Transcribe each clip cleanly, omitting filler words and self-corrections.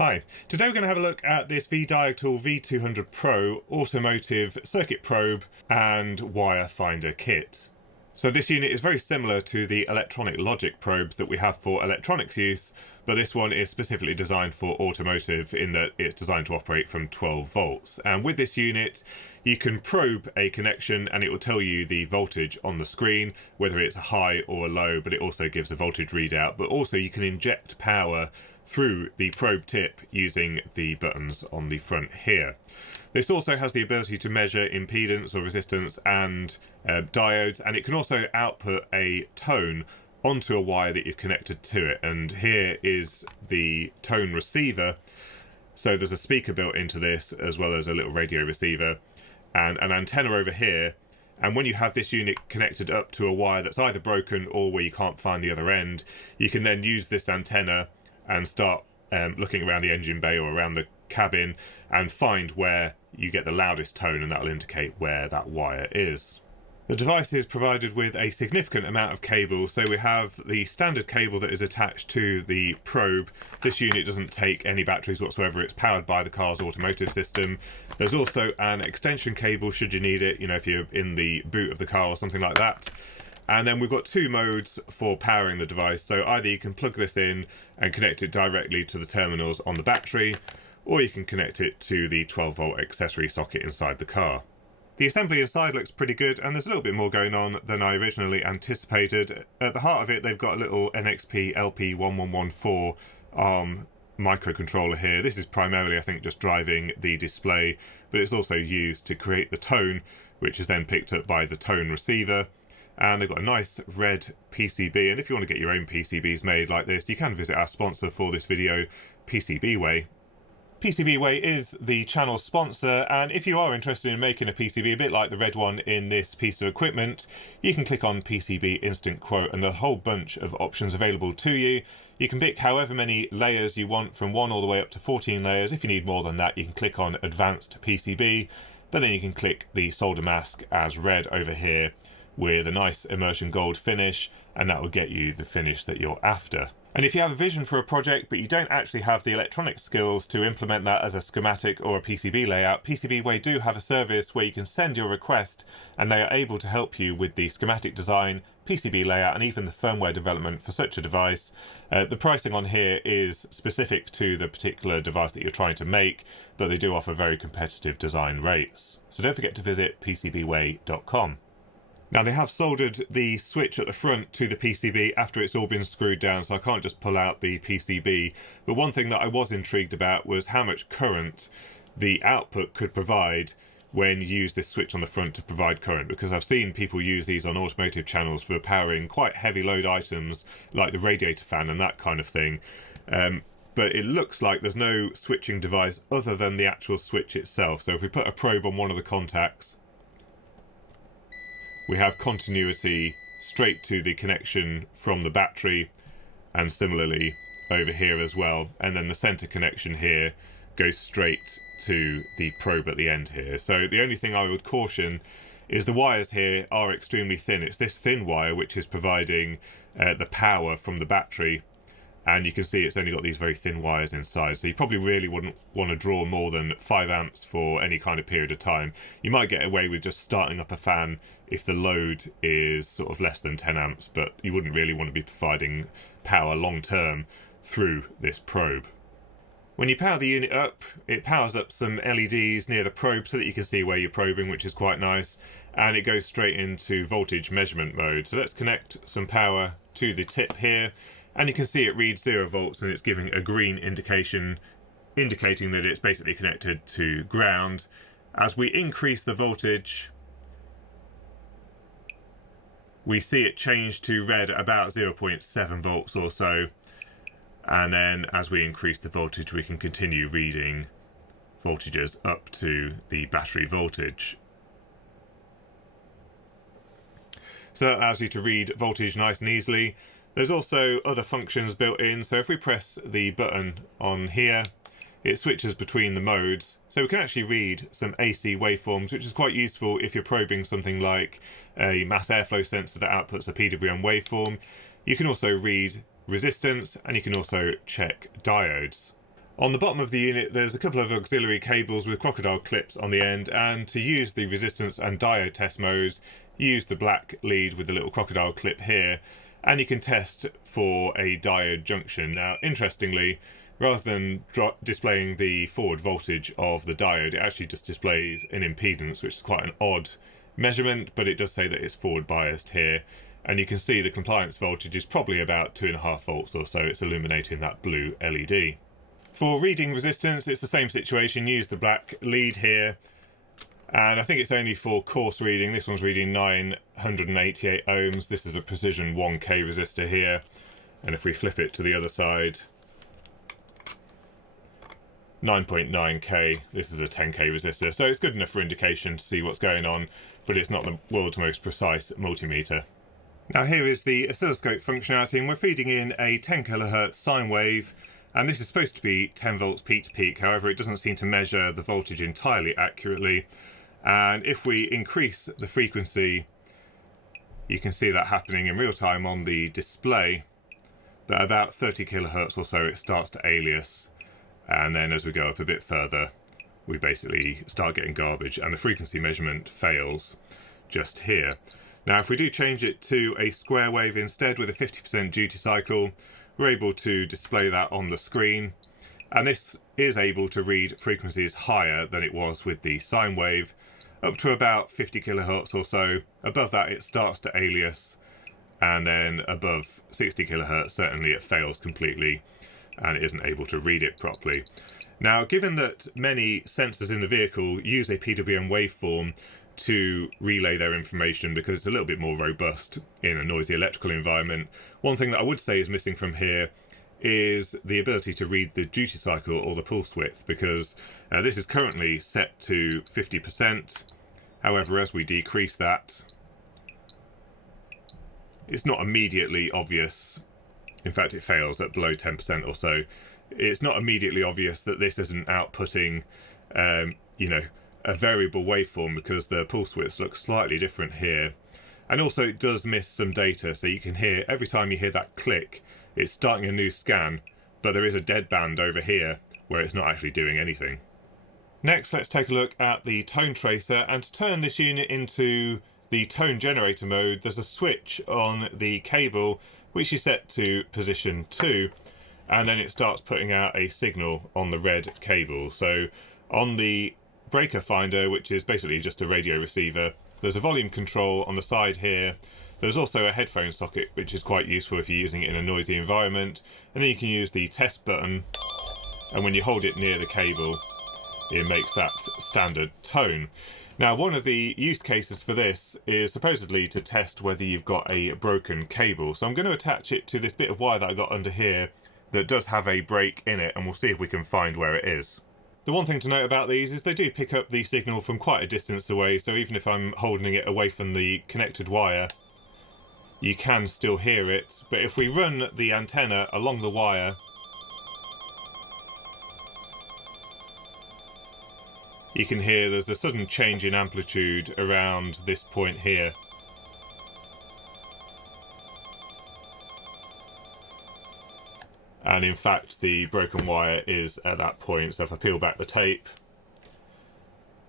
Hi, today we're going to have a look at this VDIAG tool V200 Pro Automotive circuit probe and wire finder kit. So this unit is very similar to the electronic logic probes that we have for electronics use, but this one is specifically designed for automotive in that it's designed to operate from 12 volts. And with this unit, you can probe a connection and it will tell you the voltage on the screen, whether it's a high or a low, but it also gives a voltage readout. But also you can inject power through the probe tip using the buttons on the front here. This also has the ability to measure impedance or resistance and diodes, and it can also output a tone onto a wire that you're connected to it. And here is the tone receiver. So there's a speaker built into this as well as a little radio receiver and an antenna over here. And when you have this unit connected up to a wire that's either broken or where you can't find the other end, you can then use this antenna and start looking around the engine bay or around the cabin and find where you get the loudest tone, and that'll indicate where that wire is. The device is provided with a significant amount of cable, so we have the standard cable that is attached to the probe. This unit doesn't take any batteries whatsoever, it's powered by the car's automotive system. There's also an extension cable should you need it, if you're in the boot of the car or something like that. And then we've got two modes for powering the device, so either you can plug this in and connect it directly to the terminals on the battery, or you can connect it to the 12 volt accessory socket inside the car. The assembly inside looks pretty good, and there's a little bit more going on than I originally anticipated. At the heart of it, they've got a little NXP LP1114 ARM microcontroller here. This is primarily, I think, just driving the display, but it's also used to create the tone, which is then picked up by the tone receiver. And they've got a nice red PCB, and if you want to get your own PCBs made like this, you can visit our sponsor for this video, PCBWay. PCBWay is the channel sponsor, and if you are interested in making a PCB a bit like the red one in this piece of equipment, you can click on PCB Instant Quote and there's a whole bunch of options available to you. You can pick however many layers you want, from 1 all the way up to 14 layers. If you need more than that, you can click on Advanced PCB, but then you can click the solder mask as red over here with a nice immersion gold finish, and that will get you the finish that you're after. And if you have a vision for a project but you don't actually have the electronic skills to implement that as a schematic or a PCB layout, PCBWay do have a service where you can send your request and they are able to help you with the schematic design, PCB layout and even the firmware development for such a device. The pricing on here is specific to the particular device that you're trying to make, but they do offer very competitive design rates. So don't forget to visit PCBWay.com. Now they have soldered the switch at the front to the PCB after it's all been screwed down, so I can't just pull out the PCB. But one thing that I was intrigued about was how much current the output could provide when you use this switch on the front to provide current, because I've seen people use these on automotive channels for powering quite heavy load items like the radiator fan and that kind of thing. But it looks like there's no switching device other than the actual switch itself. So if we put a probe on one of the contacts, we have continuity straight to the connection from the battery, and similarly over here as well. And then the center connection here goes straight to the probe at the end here. So the only thing I would caution is the wires here are extremely thin. It's this thin wire which is providing the power from the battery. And you can see it's only got these very thin wires inside, so you probably really wouldn't want to draw more than 5 amps for any kind of period of time. You might get away with just starting up a fan if the load is sort of less than 10 amps, but you wouldn't really want to be providing power long term through this probe. When you power the unit up, it powers up some LEDs near the probe so that you can see where you're probing, which is quite nice, and it goes straight into voltage measurement mode. So let's connect some power to the tip here. And you can see it reads 0 volts and it's giving a green indication, indicating that it's basically connected to ground. As we increase the voltage, we see it change to red at about 0.7 volts or so. And then as we increase the voltage, we can continue reading voltages up to the battery voltage. So that allows you to read voltage nice and easily. There's also other functions built in, so if we press the button on here, it switches between the modes, so we can actually read some AC waveforms, which is quite useful if you're probing something like a mass airflow sensor that outputs a PWM waveform. You can also read resistance, and you can also check diodes. On the bottom of the unit there's a couple of auxiliary cables with crocodile clips on the end, and to use the resistance and diode test modes, use the black lead with the little crocodile clip here, and you can test for a diode junction. Now interestingly, rather than displaying the forward voltage of the diode, it actually just displays an impedance, which is quite an odd measurement, but it does say that it's forward biased here, and you can see the compliance voltage is probably about 2.5 volts or so. It's illuminating that blue LED. For reading resistance, it's the same situation. Use the black lead here, and I think it's only for coarse reading. This one's reading 988 ohms. This is a precision 1K resistor here, and if we flip it to the other side, 9.9K. This is a 10K resistor, so it's good enough for indication to see what's going on, but it's not the world's most precise multimeter. Now here is the oscilloscope functionality, and we're feeding in a 10 kHz sine wave, and this is supposed to be 10 volts peak to peak. However, it doesn't seem to measure the voltage entirely accurately, and if we increase the frequency, you can see that happening in real time on the display, but about 30 kHz or so it starts to alias, and then as we go up a bit further we basically start getting garbage, and the frequency measurement fails just here. Now if we do change it to a square wave instead with a 50% duty cycle, we're able to display that on the screen, and this is able to read frequencies higher than it was with the sine wave, up to about 50 kHz or so. Above that it starts to alias, and then above 60 kHz certainly it fails completely and it isn't able to read it properly. Now given that many sensors in the vehicle use a PWM waveform to relay their information because it's a little bit more robust in a noisy electrical environment, one thing that I would say is missing from here is the ability to read the duty cycle or the pulse width, because this is currently set to 50%. However, as we decrease that, it's not immediately obvious. In fact, it fails at below 10% or so. It's not immediately obvious that this isn't outputting a variable waveform, because the pulse widths look slightly different here, and also it does miss some data. So you can hear, every time you hear that click, it's starting a new scan, but there is a dead band over here where it's not actually doing anything. Next, let's take a look at the tone tracer, and to turn this unit into the tone generator mode, there's a switch on the cable which is set to position 2, and then it starts putting out a signal on the red cable. So on the breaker finder, which is basically just a radio receiver, there's a volume control on the side here. There's also a headphone socket, which is quite useful if you're using it in a noisy environment, and then you can use the test button, and when you hold it near the cable it makes that standard tone. Now one of the use cases for this is supposedly to test whether you've got a broken cable, so I'm going to attach it to this bit of wire that I got under here that does have a break in it, and we'll see if we can find where it is. The one thing to note about these is they do pick up the signal from quite a distance away, so even if I'm holding it away from the connected wire, you can still hear it. But if we run the antenna along the wire, you can hear there's a sudden change in amplitude around this point here. And in fact the broken wire is at that point, so if I peel back the tape,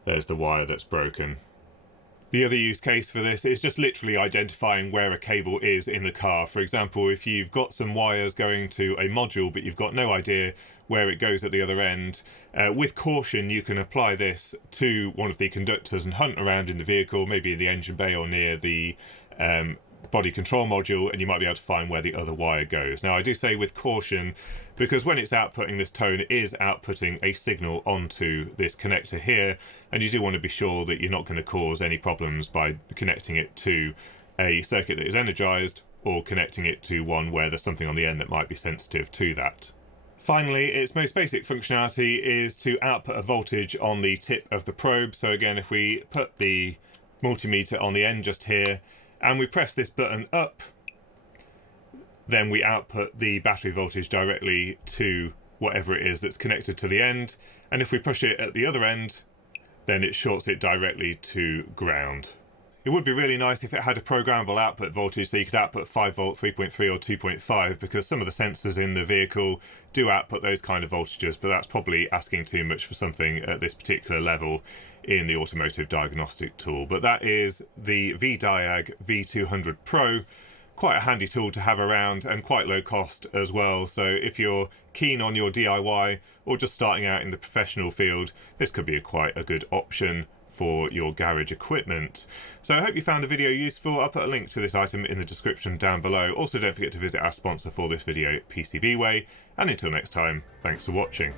there's the wire that's broken. The other use case for this is just literally identifying where a cable is in the car. For example, if you've got some wires going to a module but you've got no idea where it goes at the other end, with caution you can apply this to one of the conductors and hunt around in the vehicle, maybe in the engine bay or near the body control module, and you might be able to find where the other wire goes. Now I do say with caution because when it's outputting this tone, it is outputting a signal onto this connector here, and you do want to be sure that you're not going to cause any problems by connecting it to a circuit that is energized or connecting it to one where there's something on the end that might be sensitive to that. Finally, its most basic functionality is to output a voltage on the tip of the probe. So again, if we put the multimeter on the end just here and we press this button up, then we output the battery voltage directly to whatever it is that's connected to the end, and if we push it at the other end, then it shorts it directly to ground. It would be really nice if it had a programmable output voltage, so you could output 5 volt, 3.3 or 2.5, because some of the sensors in the vehicle do output those kind of voltages, but that's probably asking too much for something at this particular level in the automotive diagnostic tool. But that is the VDIAG V200 Pro. Quite a handy tool to have around and quite low cost as well, so if you're keen on your DIY or just starting out in the professional field, this could be quite a good option for your garage equipment. So I hope you found the video useful. I'll put a link to this item in the description down below. Also, don't forget to visit our sponsor for this video, PCBWay, and until next time, thanks for watching.